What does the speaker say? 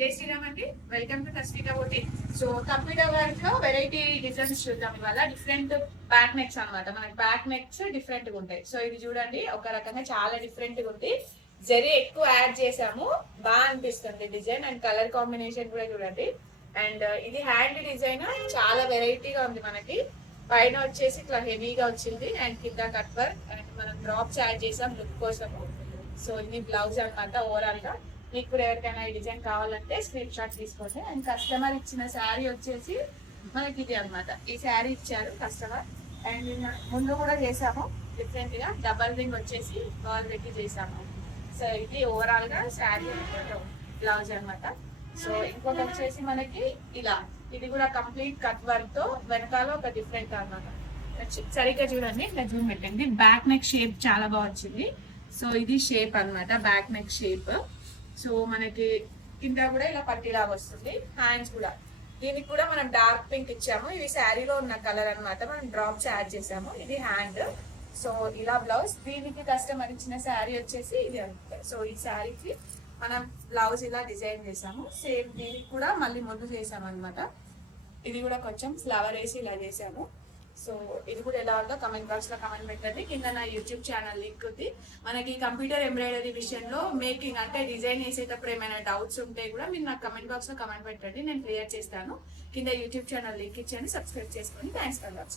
జై శ్రీరామ్ అండి, welcome to Tasvika బోటి. సో కంప్యూటర్ వర్క్ లో వెరైటీ డిజైన్స్ చూద్దాం ఇవాళ. డిఫరెంట్ బ్యాక్ నెక్స్ అనమాట. మనకి బ్యాక్ నెక్స్ డిఫరెంట్ గా ఉంటాయి. సో ఇది చూడండి, ఒక రకంగా చాలా డిఫరెంట్ గా ఉంది. జరీ ఎక్కువ యాడ్ చేసాము, బాగా అనిపిస్తుంది డిజైన్. అండ్ కలర్ కాంబినేషన్ కూడా చూడండి. అండ్ ఇది హ్యాండ్ డిజైన్ చాలా వెరైటీగా ఉంది మనకి. పైన వచ్చేసి ఇట్లా హెవీగా వచ్చింది అండ్ కింద కట్ వర్క్ అండ్ మనం డ్రాప్స్ యాడ్ చేసాం లుక్ కోసము. సో ఇది బ్లౌజ్ అనమాట. ఓవరాల్ గా మీకు కూడా ఎవరికైనా ఈ డిజైన్ కావాలంటే స్క్రీన్ షాట్ తీసుకోండి. అండ్ కస్టమర్ ఇచ్చిన శారీ వచ్చేసి మనకి ఇది అనమాట. ఈ శారీ ఇచ్చారు కస్టమర్. అండ్ ముందు కూడా చేసాము డిఫరెంట్ గా, డబల్ రింగ్ వచ్చేసి బాల్ పెట్టి చేసాము. సో ఇది ఓవరాల్ గా శారీ బ్లౌజ్ అనమాట. సో ఇంకోటి వచ్చేసి మనకి ఇలా, ఇది కూడా కంప్లీట్ కట్ వర్క్ తో వెనకాల ఒక డిఫరెంట్ అనమాట. సరిగ్గా చూడండి, ఇట్లా జూమ్ పెట్టండి. బ్యాక్ నెక్ షేప్ చాలా బాగా వచ్చింది. సో ఇది షేప్ అనమాట, బ్యాక్ నెక్ షేప్. సో మనకి కింద కూడా ఇలా పట్టీలాగా వస్తుంది. హ్యాండ్స్ కూడా, దీనికి కూడా మనం డార్క్ పింక్ ఇచ్చాము. ఇది శారీలో ఉన్న కలర్ అనమాట. మనం డ్రాప్స్ యాడ్ చేసాము. ఇది హ్యాండ్. సో ఇలా బ్లౌజ్. దీనికి కస్టమర్ ఇచ్చిన శారీ వచ్చేసి ఇది అనమాట. సో ఈ శారీకి మనం బ్లౌజ్ ఇలా డిజైన్ చేసాము. సేమ్ దీనికి కూడా మళ్ళీ ముందు చేసాము అనమాట. ఇది కూడా కొంచెం ఫ్లవర్ వేసి ఇలా చేసాము. సో ఇది కూడా ఎలా ఉందో కమెంట్ బాక్స్ లో కమెంట్ పెట్టండి. కింద నా యూట్యూబ్ ఛానల్ లింక్ ఉంది. మనకి కంప్యూటర్ ఎంబ్రాయిడరీ విషయంలో మేకింగ్ అంటే డిజైన్ వేసేటప్పుడు ఏమైనా డౌట్స్ ఉంటే కూడా మీరు నాకు కమెంట్ బాక్స్ లో కమెంట్ పెట్టండి, నేను క్లియర్ చేస్తాను. కింద యూట్యూబ్ ఛానల్ లింక్ ఇచ్చాను, సబ్స్క్రైబ్ చేసుకోండి. Thanks for watching.